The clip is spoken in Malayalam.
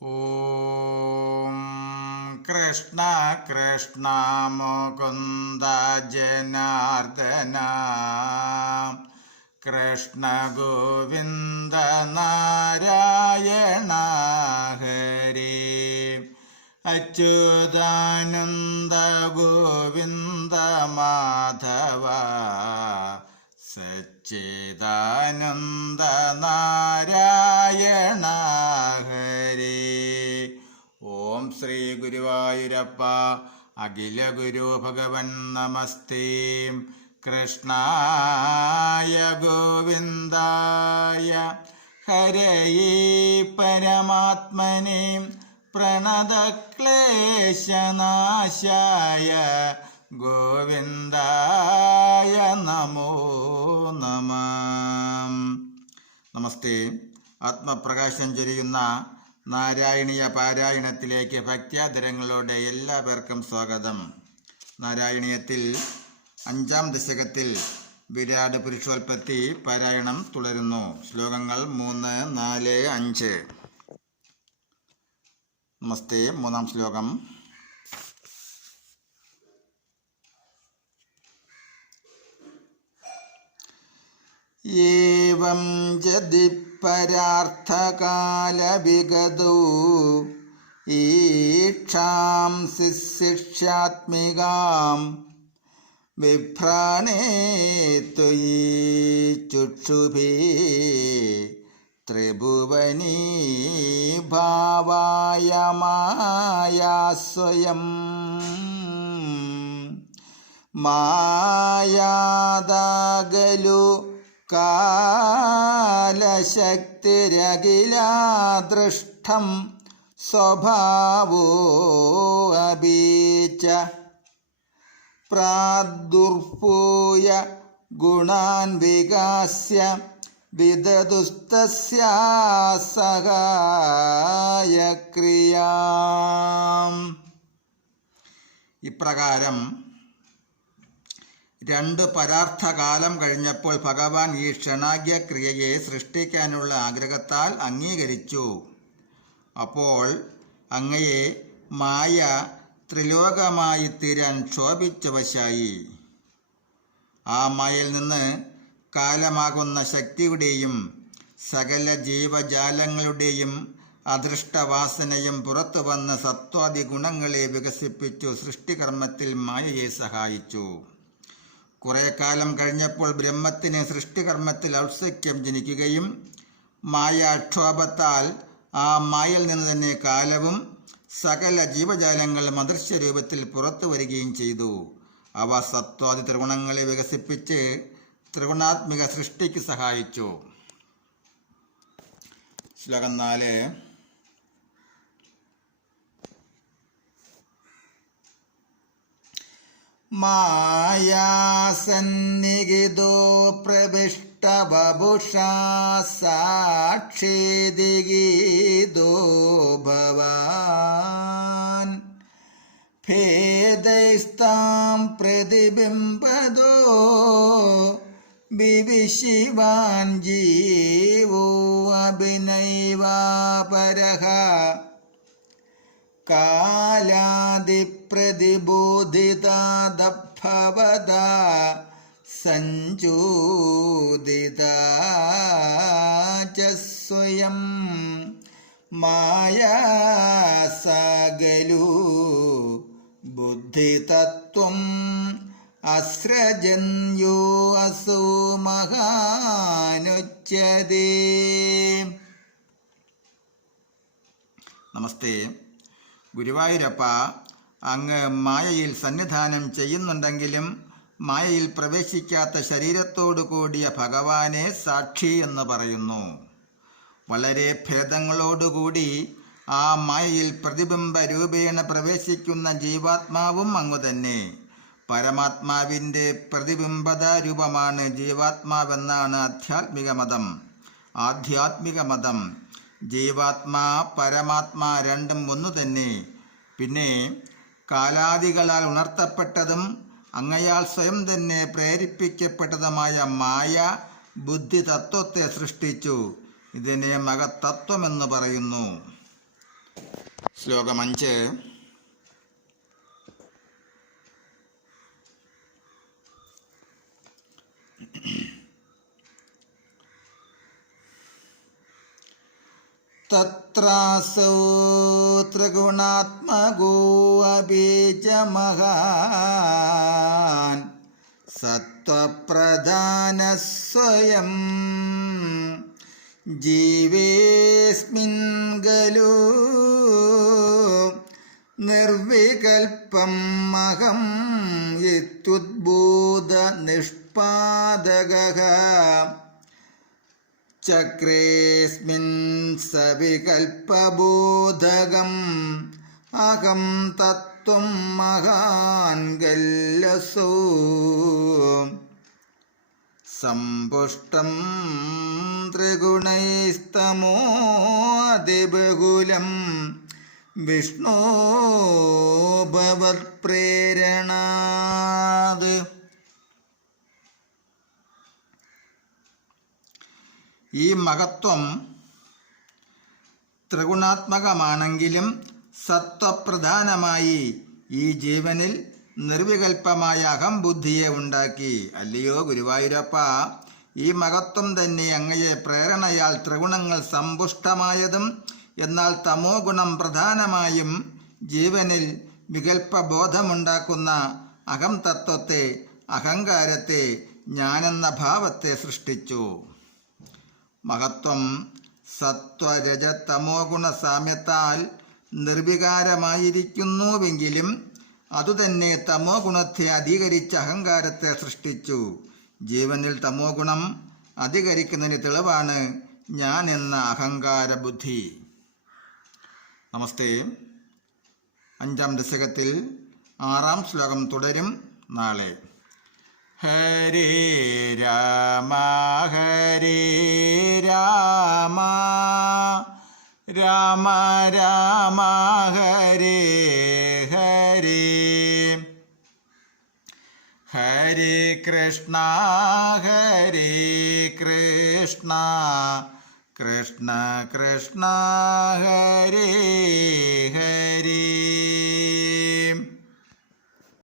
ഓം കൃഷ്ണ കൃഷ്ണ മുകുന്ദ ജനാർദ്ദന കൃഷ്ണ ഗോവിന്ദ നാരായണ ഹരി അച്യുതാനന്ദ ഗോവിന്ദ മാധവ സച്ചിദാനന്ദ നാരായണ ഹരി. ഓം ശ്രീ ഗുരുവായൂരപ്പ അഖില ഗുരു ഭഗവൻ നമസ്തേ. കൃഷ്ണായ ഗോവിന്ദായ ഹരയേ പരമാത്മനെ പ്രണതക്ലേശനാശായ ഗോവിന്ദായ നമോ നമഃ. നമസ്തേ. ആത്മപ്രകാശം ചൊരിയുന്ന നാരായണീയ പാരായണത്തിലേക്ക് ഭക്ത്യാദരങ്ങളോടെ എല്ലാവർക്കും സ്വാഗതം. നാരായണീയത്തിൽ 5ാം ദശകത്തിൽ വിരാട് പുരുഷോൽപത്തി പാരായണം തുടരുന്നു. ശ്ലോകങ്ങൾ 3, 4, 5. നമസ്തേ. 3ാം ശ്ലോകം. ഏവം ജതി പരാർത്ഥകാലവിഗതോ ഈക്ഷാംസി ശിഷ്യാത്മികാം വിഭ്രാണേ ത്വയി ചുക്ഷുഭി ത്രിഭുവനീ ഭാവായ മായാ സ്വയം മായാദാഗലു കാലശക്തിരഖിലാദൃഷ്ടം സ്വഭാവോ അബീച പ്രാദുർഭൂയ ഗുണാൻ വികാസ്യ വിദതുസ്തസ്യാ സഹായക്രിയാം. ഇപ്രകാരം 2 പരാർത്ഥകാലം കഴിഞ്ഞപ്പോൾ ഭഗവാൻ ഈ ക്ഷണാഗ്യക്രിയയെ സൃഷ്ടിക്കാനുള്ള ആഗ്രഹത്താൽ അംഗീകരിച്ചു. അപ്പോൾ അങ്ങയെ മായ ത്രിലോകമായി തീരാൻ ക്ഷോഭിച്ചവശായി. ആ മായയിൽ നിന്ന് കാലമാകുന്ന ശക്തിയുടെയും സകല ജീവജാലങ്ങളുടെയും അദൃഷ്ടവാസനയും പുറത്തു വന്ന് സത്വാദി ഗുണങ്ങളെ വികസിപ്പിച്ചു സൃഷ്ടികർമ്മത്തിൽ മായയെ സഹായിച്ചു. കുറെ കാലം കഴിഞ്ഞപ്പോൾ ബ്രഹ്മത്തിന് സൃഷ്ടികർമ്മത്തിൽ ഔത്സുക്യം ജനിക്കുകയും മായാക്ഷോഭത്താൽ ആ മായയിൽ നിന്ന് തന്നെ കാലവും സകല ജീവജാലങ്ങളും അദൃശ്യരൂപത്തിൽ പുറത്തു വരികയും ചെയ്തു. അവ സത്വാദി ത്രിഗുണങ്ങളെ വികസിപ്പിച്ച് ത്രിഗുണാത്മിക സൃഷ്ടിക്ക് സഹായിച്ചു. ശ്ലോകം 4. മായാസന്നിഹിതോ പ്രവിഷ്ടവപുഷാ സാക്ഷീദിഗീതോ ഭവാൻ ഭേദൈസ്താം പ്രതിബിംബദോ വിവിശിവാൻ ജീവോ അഭിനൈവാപരഃ കാലാദിപ്രതിബോധിതാദഭവദാ സഞ്ജൂദിതാ ച സ്വയം മായാ സകലു ബുദ്ധിതത്വം അസ്രജന്യോ അസോ മഹാനുച്യതേ. നമസ്തേ. ഗുരുവായൂരപ്പ, അങ്ങ് മായയിൽ സന്നിധാനം ചെയ്യുന്നുണ്ടെങ്കിലും മായയിൽ പ്രവേശിക്കാത്ത ശരീരത്തോടു കൂടിയ ഭഗവാനെ സാക്ഷി എന്ന് പറയുന്നു. വളരെ ഭേദങ്ങളോടുകൂടി ആ മായയിൽ പ്രതിബിംബ രൂപേണ പ്രവേശിക്കുന്ന ജീവാത്മാവും അങ്ങു തന്നെ. പരമാത്മാവിൻ്റെ പ്രതിബിംബത രൂപമാണ് ജീവാത്മാവെന്നാണ് ആധ്യാത്മിക മതം. ജീവാത്മാ പരമാത്മാ രണ്ടും ഒന്നു തന്നെ. പിന്നെ കാലാദികളാൽ ഉണർത്തപ്പെട്ടതും അങ്ങയാൽ സ്വയം തന്നെ പ്രേരിപ്പിക്കപ്പെട്ടതുമായ മായ ബുദ്ധി തത്വത്തെ സൃഷ്ടിച്ചു. ഇതിനെ മഹത്തത്വമെന്ന് പറയുന്നു. ശ്ലോകം 5. തത്രാസൗ ത്രിഗുണാത്മകോ അബീജമഹാൻ സത്വപ്രധാന സ്വയം ജീവേസ്മിൻ ഖലു നിർവികൽപം അഹം ഇത്യുദ്ബോധ നിഷ്പാദകഃ ചക്രേസ്മിൻ സവികൽപബോധകം അഹം തത്വം മഹാൻ ഗല്ലസോ സമ്പുഷ്ടം ത്രിഗുണൈസ്തമോതിബഹുലം വിഷ്ണോ ഭവത്പ്രേരണാത്. ഈ മഹത്വം ത്രിഗുണാത്മകമാണെങ്കിലും സത്വപ്രധാനമായി ഈ ജീവനിൽ നിർവികൽപമായ അഹംബുദ്ധിയെ ഉണ്ടാക്കി. അല്ലയോ ഗുരുവായൂരപ്പ, ഈ മഹത്വം തന്നെ അങ്ങയെ പ്രേരണയാൽ ത്രിഗുണങ്ങൾ സമ്പുഷ്ടമായതും എന്നാൽ തമോ ഗുണം പ്രധാനമായും ജീവനിൽ വികൽപ്പബോധമുണ്ടാക്കുന്ന അഹം തത്വത്തെ, അഹങ്കാരത്തെ, ഞാനെന്ന ഭാവത്തെ സൃഷ്ടിച്ചു. മഹത്വം സത്വരജതമോ ഗുണ സാമ്യത്താൽ നിർവികാരമായിരിക്കുന്നുവെങ്കിലും അതുതന്നെ തമോ ഗുണത്തെ അധികരിച്ച അഹങ്കാരത്തെ സൃഷ്ടിച്ചു. ജീവനിൽ തമോ ഗുണം അധികരിക്കുന്നതിന് തെളിവാണ് ഞാൻ എന്ന അഹങ്കാര ബുദ്ധി. നമസ്തേ. 5-ാം ദശകത്തിൽ 6-ാം ശ്ലോകം തുടരും നാളെ. ഹരേ രാമ ഹരേ രാമ രാമ രാമ ഹരേ ഹരേ ഹരേ കൃഷ്ണ ഹരേ കൃഷ്ണ കൃഷ്ണ കൃഷ്ണ ഹരേ ഹരേ. ഹരേ രാമ ഹരേ രാമ രാമ രാമ ഹരേ ഹരേ ഹരേ കൃഷ്ണ ഹരേ കൃഷ്ണ കൃഷ്ണ കൃഷ്ണ ഹരേ ഹരേ. ഹരേ കൃഷ്ണ ഹരേ കൃഷ്ണ കൃഷ്ണ കൃഷ്ണ ഹരേ ഹരേ. ഹരേ രാമ ഹരേ രാമ രാമ രാമ ഹരേ ഹരേ ഹരേ കൃഷ്ണ ഹരേ കൃഷ്ണ